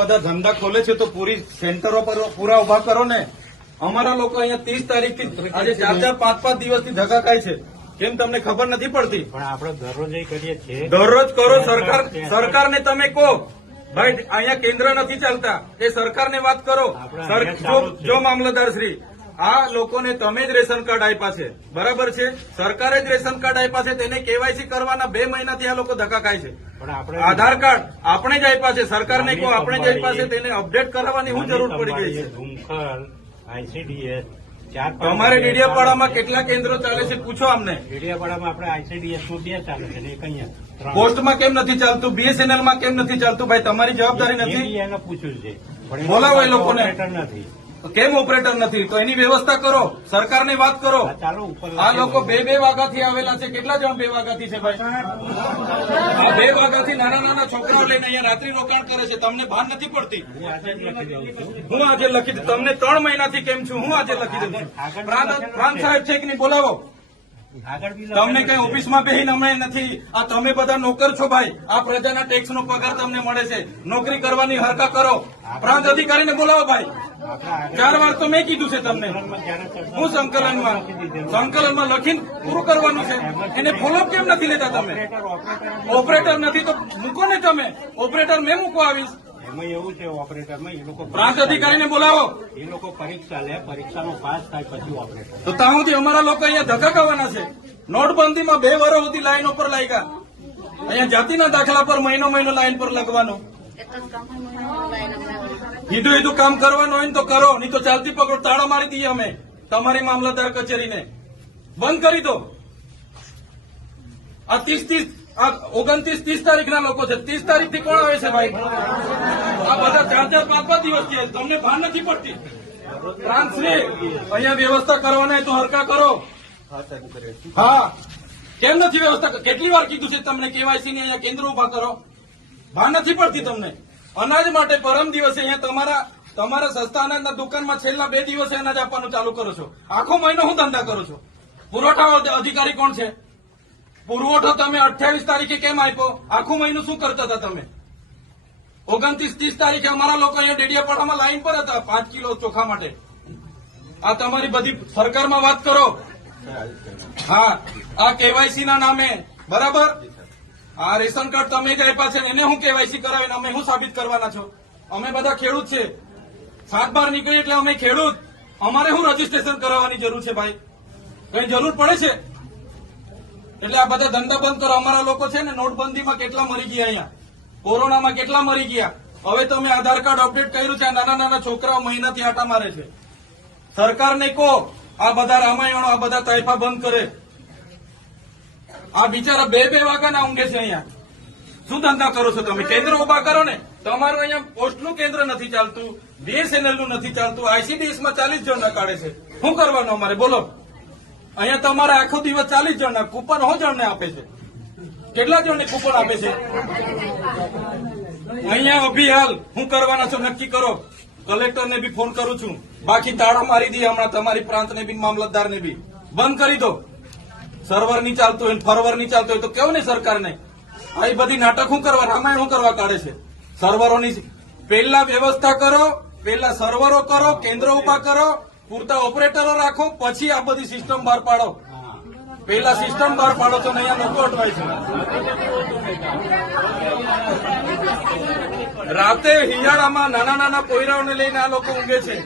બધા ધંધા ખોલે છે તો પૂરી સેન્ટરો પર પૂરા ઉભા કરો ને. અમારા લોકો અહીંયા 30 તારીખથી આજે 4-4, 5-5 દિવસથી ધક્કા ખાય છે. કેમ તમને ખબર નથી પડતી? પણ આપણે દરરોજ કરીએ છીએ. દરરોજ કરો. સરકારને તમે કહો ભાઈ અહીંયા કેન્દ્ર નથી ચાલતા, એ સરકારને વાત કરો. જો મામલતદાર શ્રી, આ લોકોને તમે જ રેશન કાર્ડ આપ્યા છે, બરાબર છે? સરકારે જ રેશન કાર્ડ આપ્યા છે, તેને કેવાયસી કરવાના 2 મહિનાથી આ લોકો ધક્કા ખાય છે. આધાર કાર્ડ આપણે જ આપ્યા છે, સરકારને કહો આપણે જ આપ્યા છે, તેને અપડેટ કરાવવાની શું જરૂર પડી ગઈ છે? ICDS તમારે ડેડિયાપાડામાં કેટલા કેન્દ્રો ચાલે છે પૂછો અમને. ડેડિયાપાડામાં આપણે ICDS નું 2 ચાલે છે ને એક અહીંયા. પોસ્ટમાં કેમ નથી ચાલતું? BSNL માં કેમ નથી ચાલતું? ભાઈ તમારી જવાબદારી નથી? એને પૂછ્યું છે, બોલાવો એ લોકોને. નથી કેમ ઓપરેટર નથી? તો એની વ્યવસ્થા કરો, સરકારને વાત કરો. આ લોકો 2-2 વાગ્યાથી આવેલા છે. કેટલા જણ 2 વાગ્યાથી છે ભાઈ? આ 2 વાગ્યાથી નાના છોકરાઓ લઈને અહીંયા રાત્રિ રોકાણ કરે છે. તમને ભાન નથી પડતી? હું આજે લખી દઉં. તમને 3 મહિનાથી કેમ છું? હું આજે લખી દઉં છું. પ્રાંત સાહેબ છે કે નહીં? બોલાવો. તમને કઈ ઓફિસમાં બેહીને અમે નથી. આ તમે બધા નોકર છો ભાઈ. આ પ્રજાના ટેક્સનો પગાર તમને મળે છે. નોકરી કરવાની હરકા કરો. પ્રાંત અધિકારીને બોલાવો ભાઈ. 4 વાર તો મેં કીધું છે તમને. હું સંકલનમાં લખીને પૂરું કરવાનું છે. એને ફોલોઅપ કેમ નથી લેતા તમે? ઓપરેટર નથી તો મૂકો ને તમે. ઓપરેટર મેં મૂકવા આવીશ. એમાં એવું છે ઓપરેટરમાં એ લોકો પ્રાંત અધિકારીને બોલાવો. એ લોકો પરીક્ષા લે, પરીક્ષાનો પાસ થાય પછી ઓપરેટર. તો ત્યાં સુધી અમારા લોકો અહીંયા ધક્કા ખાવાના છે. નોટબંધીમાં 2 વર્ષ સુધી લાઈનો પર લાગ્યા. અહીંયા જાતિના દાખલા પર મહિનો લાઈન પર લગવાનું. કીધું કામ કરવાનું હોય ને તો કરો, નહીં તો ચાલતી પકડ તાળા મારી દઈએ અમે તમારી મામલતદાર કચેરીને. બંધ કરી દો. આ 29-30 તારીખના લોકો છે. 30 તારીખથી કોણ આવે છે ભાઈ? આ બધા 4-4, 5-5 દિવસ છે. તમને ભાન નથી પડતી? પ્રાંતશ્રી, અહીંયા વ્યવસ્થા કરવાના તો હરકા કરો. હા, કેમ નથી વ્યવસ્થા? કેટલી વાર કીધું છે તમને કેવાયસી ની અહીંયા કેન્દ્ર ઉભા કરો? ભાન નથી પડતી તમને? અનાજ માટે પરમ દિવસે અહીંયા તમારા સસ્તા અનાજના દુકાનમાં છેલ્લા 2 દિવસે અનાજ આપવાનું ચાલુ કરો છો. આખો મહિનો હું ધંધા કરો છો? પુરવઠા અધિકારી કોણ છે? પુરવઠો તમે 28 તારીખે કેમ આપ્યો? આખું મહિનું શું કરતા હતા તમે? 29-30 તારીખે અમારા લોકો અહીંયા ડેડિયાપાડામાં લાઈન પર હતા 5 કિલો ચોખા માટે. આ તમારી બધી સરકારમાં વાત કરો. હા, આ કેવાયસી ના નામે, બરાબર? આ રેશન કાર્ડ તમે જ આપ્યા છે, એને હું કેવાયસી કરાવીને અમે શું સાબિત કરવાના છો? અમે બધા ખેડૂત છે. 7-12 નીકળી એટલે અમે ખેડૂત. અમારે શું રજીસ્ટ્રેશન કરાવવાની જરૂર છે ભાઈ? કઈ જરૂર પડે છે? એટલે આ બધા ધંધા બંધ કરો. અમારા લોકો છે ને નોટબંધીમાં કેટલા મરી ગયા, અહીંયા કોરોનામાં કેટલા મરી ગયા. હવે તમે આધાર કાર્ડ અપડેટ કર્યું છે. આ નાના છોકરાઓ મહિનાથી આટા મારે છે. સરકારને કહો આ બધા રામાયણો, આ બધા તાઇફા બંધ કરે. આ બિચારા 2-2 વાગ્યાના ઊંઘે છે. અહીંયા શું ધંધા કરો છો તમે? કેન્દ્ર ઉભા કરો ને. તમારું અહીંયા પોસ્ટનું કેન્દ્ર નથી ચાલતું, BSNL નું નથી ચાલતું, ICDS માં 40 જણના કાઢે છે. શું કરવાનું અમારે બોલો? અહીંયા તમારે આખો દિવસ 40 જણના કૂપન જણને આપે છે. કેટલા જણને કૂપન આપે છે? અહીંયા અભિહાલ શું કરવાના છો નક્કી કરો. કલેક્ટરને બી ફોન કરું છું. બાકી તાળા મારી દઈએ હમણાં તમારી પ્રાંતને બી, મામલતદારને બી. બંધ કરી દો. સર્વર નહીં ચાલતું હોય, ફરવર નહીં ચાલતું હોય તો કેવું ને સરકારને? આ બધી નાટક શું કરવા, રામાયણ શું કરવા કાઢે છે? સર્વરોની પહેલા વ્યવસ્થા કરો, પહેલા સર્વરો કરો, કેન્દ્રો ઉભા કરો, પૂરતા ઓપરેટરો રાખો, પછી આ બધી સિસ્ટમ બહાર પાડો. પહેલા સિસ્ટમ બહાર પાડો તો અહીંયા લોકો અટવાય છે. રાતે હિયાળામાં નાના પોયરાઓને લઈને આ લોકો ઊંઘે છે.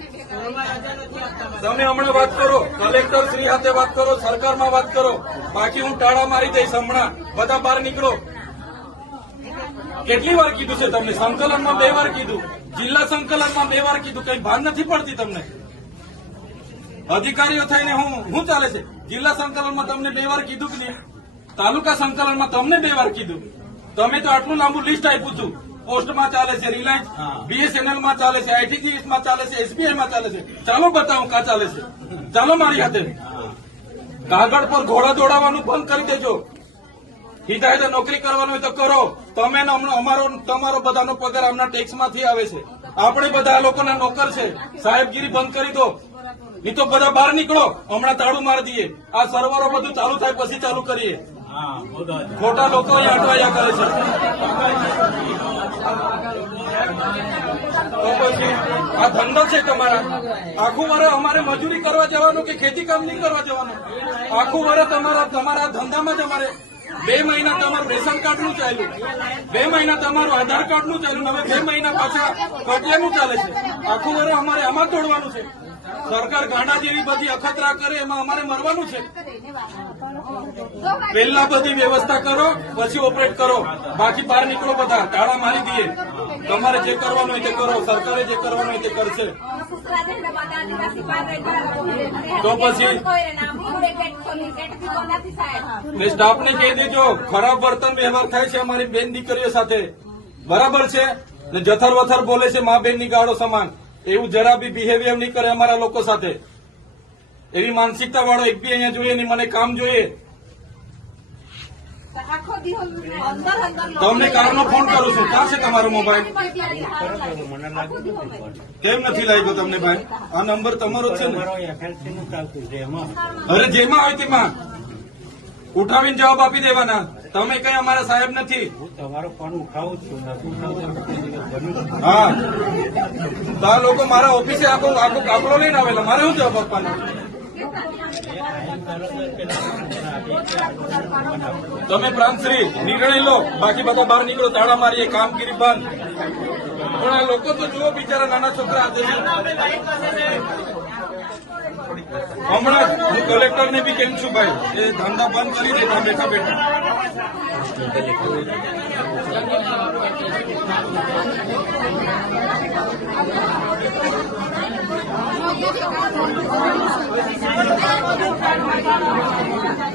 તમે હમણાં વાત કરો, કલેક્ટર શ્રી સાથે વાત કરો, સરકારમાં વાત કરો. બાકી હું ટાળા મારી દઈશ હમણાં. બધા બહાર નીકળો. કેટલી વાર કીધું છે તમને? સંકલનમાં 2 વાર કીધું, જિલ્લા સંકલનમાં 2 વાર કીધું. કઈ ભાન નથી પડતી તમને? અધિકારીઓ થઈને હું ચાલે છે? જિલ્લા સંકલનમાં તમને 2 વાર કીધું કે નહીં? તાલુકા સંકલનમાં તમને 2 વાર કીધું. તમે તો આટલું લાંબુ લિસ્ટ આપ્યું છું. પોસ્ટમાં ચાલે છે, રિલાયન્સ, BSNL માં ચાલે છે, ITGS માં ચાલે છે, SBI માં ચાલે છે. ચાલો બતાવો કા ચાલે છે. ચાલો મારી હાથે. કાગળ પર ઘોડા દોડાવવાનું બંધ કરી દેજો. હિદાયતે નોકરી કરવાનું હોય તો કરો. તમે તમારો બધાનો પગાર આમના ટેક્સમાંથી આવે છે. આપણે બધા આ લોકોના નોકર છે. સાહેબગીરી બંધ કરી દો, નહીં તો બધા બહાર નીકળો. હમણાં તાળું મારી દઈએ. આ સર્વરો બધું ચાલુ થાય પછી ચાલુ કરીએ. ખોટા લોકો અહીંયા અટવાયા કરે છે. તો પછી આ ધંધો છે તમારા. આખું વર્ષ અમારે મજૂરી કરવા જવાનું કે ખેતી કામ નહીં કરવા જવાનું. આખું વર્ષ તમારા ધંધામાં જ અમારે 2 મહિના તમારું રેશન કાર્ડનું ચાલ્યું, 2 મહિના તમારું આધાર કાર્ડનું ચાલ્યું, હવે 2 મહિના પાછા કટિયાનું ચાલે છે. આખું વર્ષ અમારે આમાં તોડવાનું છે. સરકાર ગાંડા જેવી બધી અખતરા કરે એમાં અમારે મરવાનું છે. પહેલા બધી વ્યવસ્થા કરો પછી ઓપરેટ કરો, બાકી બહાર નીકળો, બધા તાળા મારી દઈએ. તમારે જે કરવાનું હોય તે કરો, સરકારે જે કરવાનું હોય તે કરશે. તો પછી સ્ટાફને કહી દેજો ખરાબ વર્તન વ્યવહાર થાય છે અમારી બેન દીકરીઓ સાથે, બરાબર છે ને જથર વથર બોલે છે મા બેનની ગાળો સમાન. એવું જરા બી બિહેવિયર નહીં કરે અમારા લોકો સાથે. એવી માનસિકતા વાળો એક બી અહીંયા જોઈએ નહીં. મને કામ જોઈએ. તમને કારનો ફોન કરું છું. ક્યાં છે તમારો મોબાઈલ? કેમ નથી લાગ્યો તમને ભાઈ? આ નંબર તમારો જ છે ને? FLC નું ચાલતું છે એમાં. અરે જેમાં હોય તેમાં ઉઠાવીને જવાબ આપી દેવાના. તમે કઈ અમારા સાહેબ નથી. હું તમારો ફોન ઉઠાવું જ છું. નથી ઉઠાવતો એમ કોઈ દિવસ બન્યું જ નથી. હા, તો આ લોકો મારા ઓફિસે આખો કાફલો લઈને આવેલા. મારે શું જવાબ આપવાનો? તમે પ્રાંતશ્રી નિર્ણય લો, બાકી બધા બહાર નીકળો, તાળા મારીએ, કામગીરી બંધ. પણ આ લોકો તો જુઓ બિચારા નાના છોકરા હાથે છે. હમણાં હું કલેક્ટરને બી કેમ છું ભાઈ, એ ધંધા બંધ કરી દે ત્યાં બેઠા બેઠા. Thank you.